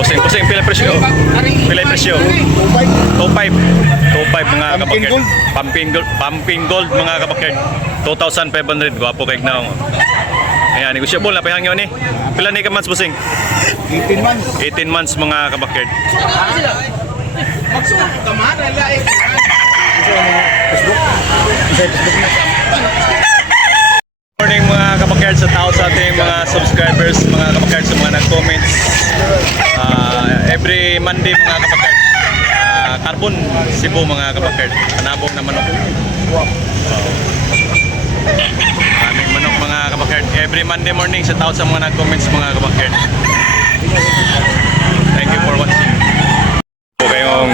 Pusing, pila presyo? Pila presyo? 2.5 mga kabakerd. Pumping gold mga kabakerd. 2,500 gwapo kay na. Ayan, negosyable na pahangyo ni. Pila ni ka months pusing? 18 months. 18 months mga kabakerd. Magsuot ka man, lalaki. Morning mga kabakerd sa tao sa ating mga subscribers, mga kabakerd sa mga nag-comments. Every Monday mga kabakerd. Carbon Cebu mga kabakerd. Kanabong na manok. Aming manok mga kabakerd. Every Monday morning sa tao sa mga nag-comments mga kabakerd. Thank you for watching. Po kayong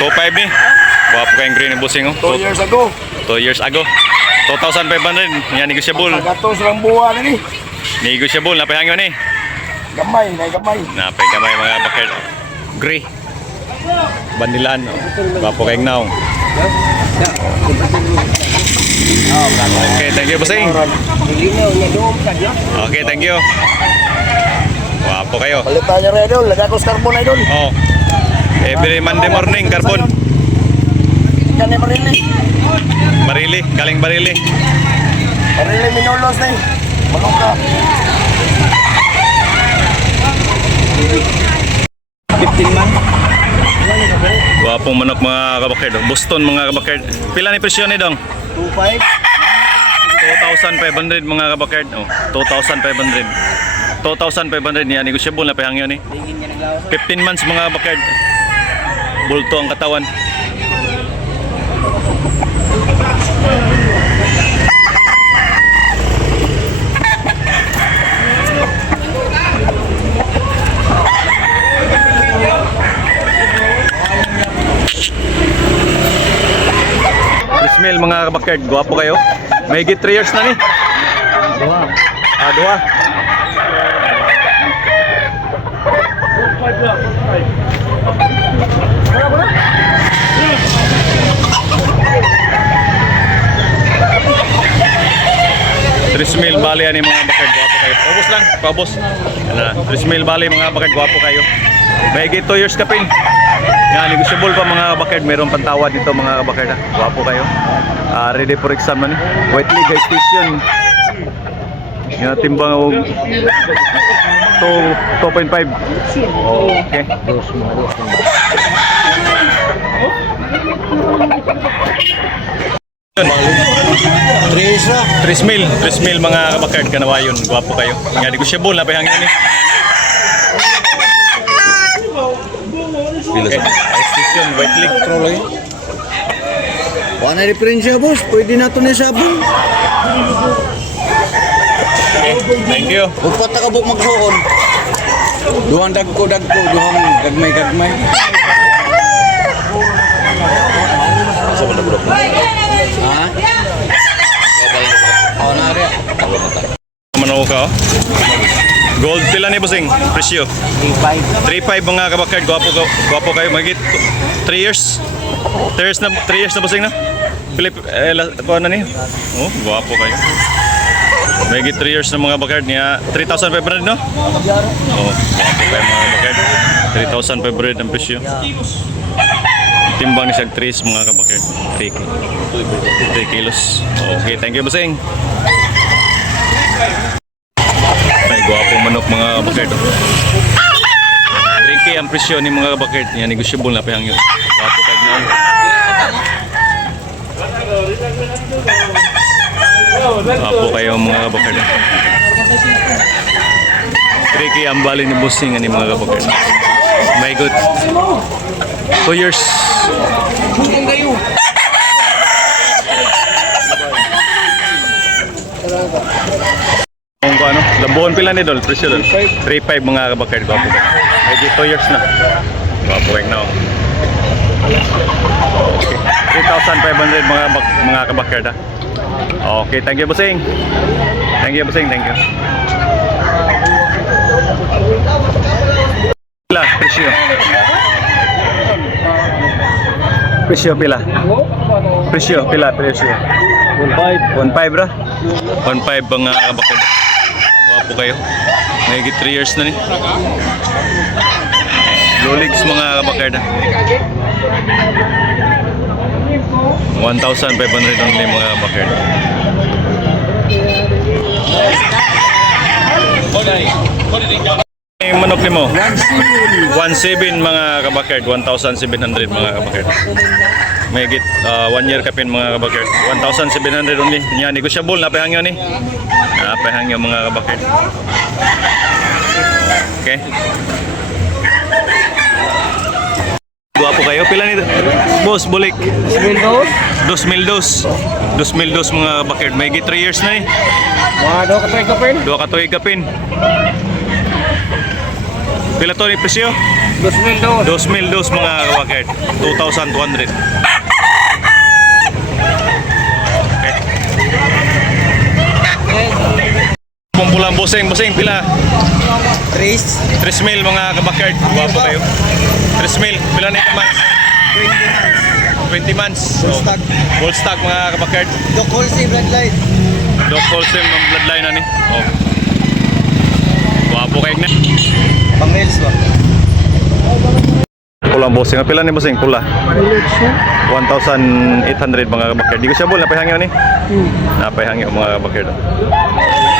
2.5 ni. Wapo kayong green and busing. 2 years ago. 2 years ago. 2,500. Yan, negosyable. Gatos lang buwan ni. Negosyable. Napahangyo ni. Gamay, nay gamay. Napagamay mga bakerd. Gray. Bandilan. Wapo kayong naong. Okay, thank you busing. Okay, thank you. Wapo kayo. Palitan niya rin idol, lagay ko sa carbon idol. Oh. Every Monday morning, carbon. Kani Marili. Barili, galing Barili. Marili Minolos na manok ka. 15 man. Wapong manok mga kabakerd. Boston mga kabakerd. Pila ni presyo ni dong? 2.5. 2,500 mga kabakerd. Oh, 2,500. 2,500 niya. Negosyable na pahangyo ni. 15 months mga kabakerd. Bulto ang katawan. Smell mga kabakerd, guwapo kayo. May higit 3 years na ni. Dua. Trismil bali ani mga bakerd, guwapo kayo. Paubos lang, paubos. Trismil bali mga bakerd, guwapo kayo. May higit 2 years kapin. Yan, negosyable pa mga kabakerd. Mayroong pantawad dito mga kabakerd. Guwapo kayo. Ready for exam na ni. Whiteley guys station. Yan, timbang 2.5. Okay. Trismil mga kabakerd. Kanawayon. Guwapo kayo. Yan, negosyable na pahangin ni. Okay. Station Whiteley. Wala diferensya boss, pwede na ito na sabon. Okay. Thank you. Huwag pa takabok magsuon. Duhang dagko, duhang gagmay. Ha? Oo na rin. Manaw ka oh. Gold pila ni busing presyo 3.5 mga kabakerd. Guwapo kayo magit 3 years 3 years na busing na Philip ko na ni. Oh, guwapo kayo. Magit 3 years na mga bakerd niya 3,500 no. Oh, guwapo kayo mga bakerd. 3,500 ang presyo. Timbang ni siyag 3 mga kabakerd. 3 kilos. Okay, thank you busing. May guwapong manok mga kabakerd. 3K ang presyo ni mga kabakerd. Yan, negosyable na pahangyo. Guwapo kag na. Guwapo kayo mga kabakerd. 3K ang bali ni busing ni mga kabakerd. My good. 2 years. Kung ano, lambuhon pila ni dol, presyo dol. 3.5 mga kabakerd, guwapo kayo. May 2 years na. Guwapo kayo na. Okay. 3,500 mga kabakerd ha. Okay, thank you busing. Thank you busing, thank you. Pila, presyo. Presyo pila. Presyo pila, presyo. 1.5 ra. 1.5 mga kabakerd. Wapo kayo. Mahigit 3 years na ni. Loligs mga kabakard. 1,500 only mga kabakard. Yung manok ni mo? 1,700 mga kabakard. 1,700 mga kabakard. Mahigit 1 year kapin mga kabakard. 1,700 only. Yan, negotiable. Napahangyo ni. Napahangyo mga kabakard. Okay. Guwapo kayo. Pila nito? Boss, bulik. 2,000 mga kabakard. Mahigit 3 years na eh. Dua katuig kapin. Pila to ni presyo? 2,000 mga kabakard. 2,200. Okay. Pumpulang busing pila? 3,000 mga kabakard. Guwapo kayo. 3,000. Pila na ito months? 20 months. Full stock mga kabakard. Dok wholesale ng bloodline na ni. Oh. Guwapo kayo na. Pang-reels ba? Pulang bossing. Pila ni bossing? Pula. 1,800 mga kabakard. Di ko siya bol. Napahangyo ni. Napahangyo mga kabakard.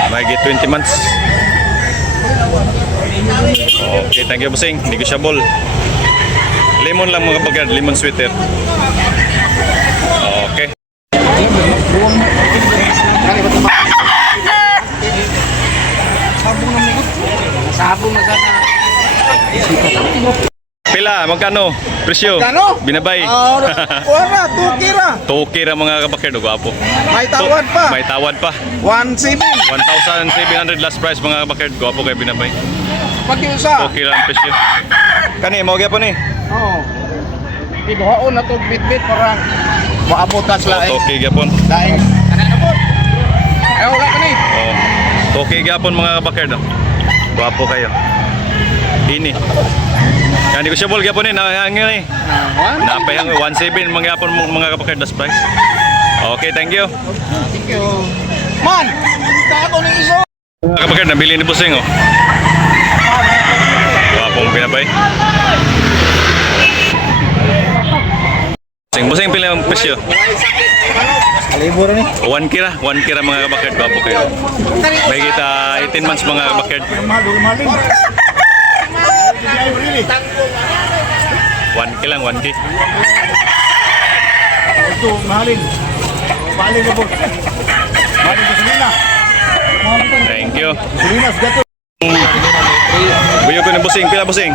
Mahigit 20 months. Okay, thank you bossing. Di ko siya bol. Lemon lang mga kabakard. Lemon sweater. Okay. Sabong na sana. Pila, magkano? Presyo? Magkano? Binabay. Wala, tukira. Tukira mga kabakard. Gwapo. May tawad pa. May tawad pa. 1,700. 1,700 last price mga kabakard. Gwapo kayo binabay. Pag-iusa. Tukira ang presyo. Kani, mo gyapon ni. Oo. Iduhaon na to bit-bit para maabot ka sila eh. Toki gyapon. Dahil, kanan na po. Ayaw wala ka ni. Oh. Toki gyapon mga kabakard. Gwapo kayo. Ini. Yan di ko siya bol gyapon ni. Nahangyo ni. Napayang 1,700 mga gyapon mga kabakard last price. Okay, thank you. Thank you. Man, kita ako ng iso. Mga kabakard, nabili ni Busing oh. Gwapong pinabay. Busing pila ang presyo? Kalibur ni. 1 kira mga kabakard. Gwapo kayo. May kita 18 months mga kabakard. 1K lang, 1K. Ito, mahalin. Mahalin na po. Mahalin ka sa nila. Thank you. Salinas, gato. Buyo ko ni Busing, pila Busing?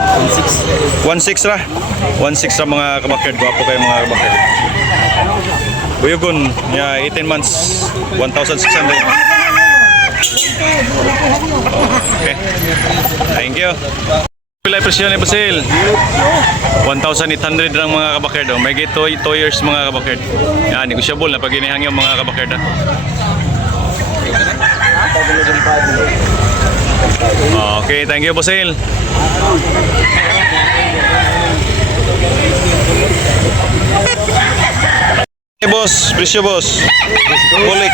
1,600 ra. 1,600 ra mga kabakard. Gwapo kayo mga kabakard. Buyo ko niya 18 months, 1,600. Okay. Thank you. Pila presyo ni Basil? 1,800 lang mga kabakard. May get 2 years mga kabakard. Yan, negotiable na pag inihangyo mga kabakard. Okay, thank you Basil. Hey boss, presyo boss. Bulik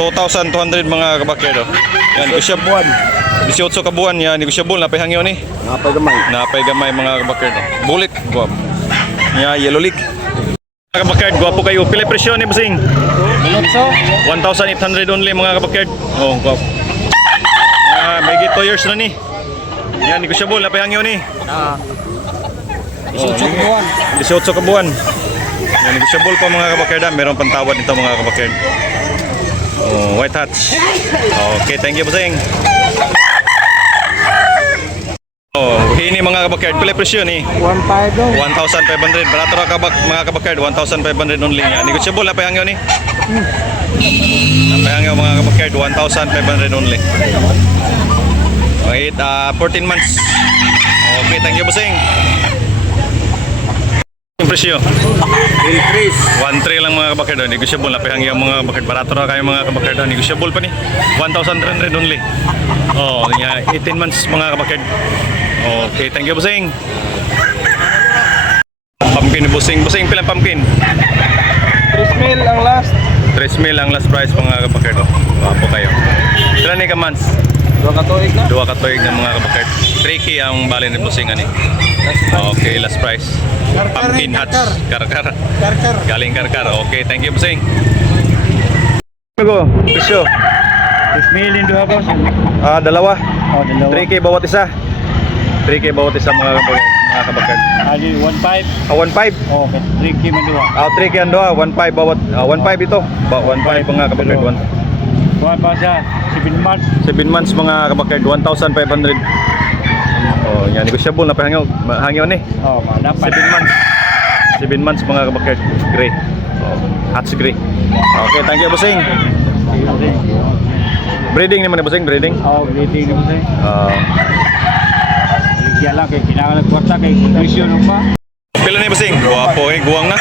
2,200 mga kabakard. Yan, negotiable. 18 ka buwan yan, negotiable na pahangyo ni. Napay gamay mga kabakard. Bulik, guwap. Ya, yellow league. Mga kabakard, guwapo kayo. Pila presyo ni Basing? 1,800 only mga kabakard. Oh, guwap. May git 2 years na ni. Yan, negotiable na pahangyo ni. 18 ka buwan. Yan, negotiable pa mga kabakard. Meron pang tawad nito mga kabakard. Oh, white hats. Okay, thank you Basing. Oh, ini mga kabakard, pila presyo ni? 1,500. Barato ra mga kabakard, 1,500 only niya. Negotiable na pahangyo ni. Napahangyo mga kabakard, 1,500 only. Wait, 14 months. Okay, thank you Busing. Yung presyo? Increase. 1,300 lang mga kabakard. Negotiable na pahangyo mga kabakard. Barato ra kayo mga kabakard. Negotiable pa ni. 1,300 only. Oh, niya 18 months mga kabakard. Okay, thank you Busing. Pumpkin Busing. Busing pilang pumpkin? 3,000 ang last. 3,000 ang last price mga kabakard. Wapo kayo. Sila ni ka months? Dua ka tuig na. Duha ka tuig ng mga kabakard. 3K ang bali ni Busing ani. Okay, last price. Pumpkin hatch. Karkar. Karkar. Galing karkar. Okay, thank you Busing. Go, presyo. 6 million doha boss. Dalawa. Oh, dalawa. 3K bawat isa. 3K bawat isa mga kabakard. Ali 1.5. 1.5. Oh, 3K man doha. 3K ang doha, 1.5 bawat. 1.5 ito. 1.5 mga kabakard. Kuha pa siya 7 months. 7 months mga kabakard, 1,500. Oh, yan negotiable na pa hangyo ni. Oh, dapat 7 months. 7 months mga kabakard. Gray. Oh, hatch gray. Okay, thank you Busing. Breeding naman ni Busing, breeding. Oh, breeding mo say. Ligya lang kay kinahanglan kwarta kay commission pa. Pila ni Busing? Guwapo guwang na.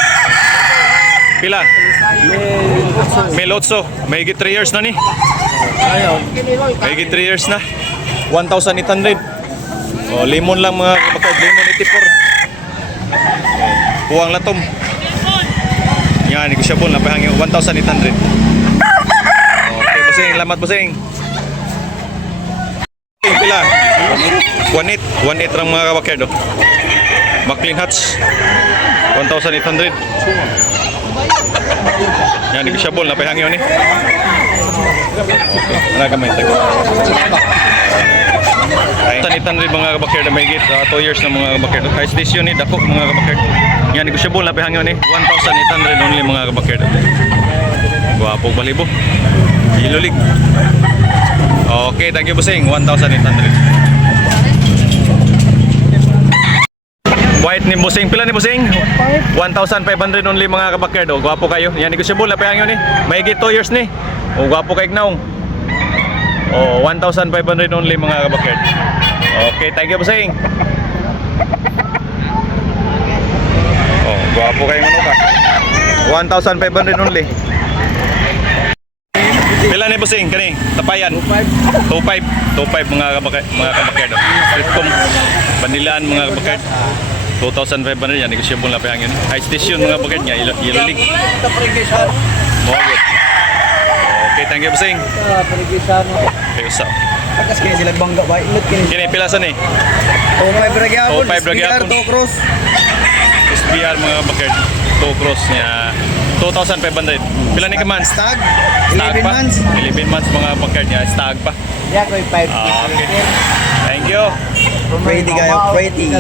Pila? May lotso. May 3 years na ni. May 3 years na. 1,800. Oh, limon lang mga kabakard, limon 84. Buwang latom. Yan, negosyable na pahangin 1,800. Okay, Busing, lamat Busing. Pila? 1.8 lang mga kabakard. Oh. Maclean Hatch 1,800. Yan, negosyable na pahangin ni. Okay, nagamay tayo. 1,800 mga kabakard, may git 2 years na mga kabakard. High station ni dako mga kabakard. Yan, negosyable na pahangin ni. 1,800 only mga kabakard. Guwapo balibo. Ilulig. Okay, thank you Busing. 1,800. White ni Busing. Pila ni Busing? 1,500 only mga kabakard. O, guwapo kayo. Yan, negosyable na pahangin ni. May git 2 years ni. O, guwapo kayo gnaong. O, 1,500 only mga kabakard. Okay, thank you Busing. Oh, guwapo kayo ano ka. 1,500 only. Pila ni Busing kani? Tapayan. 2.5 mga kabakard, mga kabakard. Tripcom. Banilaan mga kabakard. 2,500 yan, negosyable na pahangin. High station mga kabakard niya, ilulig. Mogot. Okay, thank you Busing. Okay, usap. Takas kini sila bangga ba inut kini. Kini pila sa ni? Oh, may bragyapon. 5 bragyapon. to cross. SBR mga kabakard. 2 cross niya. 2,500. Pila ni ka man? Stag. Stag 11 pa? months. 11 months mga kabakard niya, stag pa. Ya ko 5. Okay. Thank you. Pretty kayo, pretty.